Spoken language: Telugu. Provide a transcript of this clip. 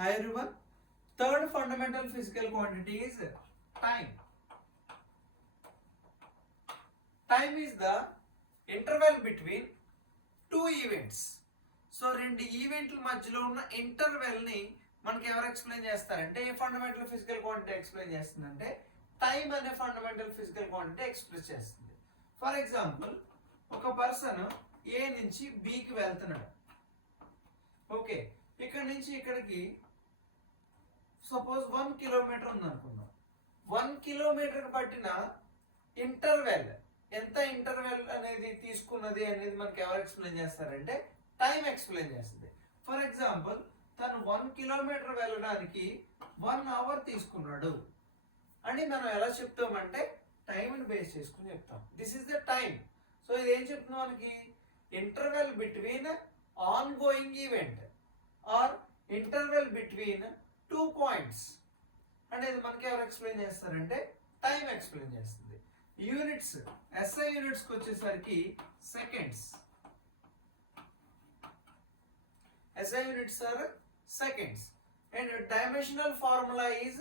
Hi everyone. Third fundamental physical quantity is time. Time is the interval between two events. So రెండు ఈవెంట్ల మధ్యలో ఉన్న ఇంటర్వెల్ ని మనకి ఎవరు ఎక్స్ప్లెయిన్ చేస్తారంటే a fundamental physical quantity explain చేస్తుందంటే టైం అనే ఫండమెంటల్ ఫిజికల్ క్వాంటిటీ ఎక్స్ప్రెస్ చేస్తుంది. ఫర్ ఎగ్జాంపుల్ ఒక పర్సన్ ఏ నుంచి బికి వెళ్తున్నాడు. ఓకే, ఇక్కడ నుంచి ఇక్కడికి సపోజ్ 1 కిలోమీటర్ ఉంది అనుకుందాం. 1 కిలోమీటర్ పట్టిన ఇంటర్వెల్ ఎంత ఇంటర్వెల్ అనేది తీసుకున్నది అనేది మనకి ఎవరు ఎక్స్ప్లెయిన్ చేస్తారంటే టైం ఎక్స్ప్లెయిన్ చేస్తుంది. ఫర్ ఎగ్జాంపుల్ తను 1 కిలోమీటర్ వెళ్ళడానికి 1 అవర్ తీసుకున్నాడు అని మనం ఎలా చెప్తామంటే టైంని బేస్ చేసుకుని చెప్తాం. This is the time. So ఇది ఏం చెప్తుంది మనకి? Interval between on going event are interval between 2 points అనేది మనకి ఎవరు ఎక్స్ప్లెయిన్ చేస్తారంటే టైం ఎక్స్ప్లెయిన్ చేస్తుంది. యూనిట్స్ ఎస్ఐ యూనిట్స్కి వచ్చేసరికి seconds. SI units are seconds and dimensional formula is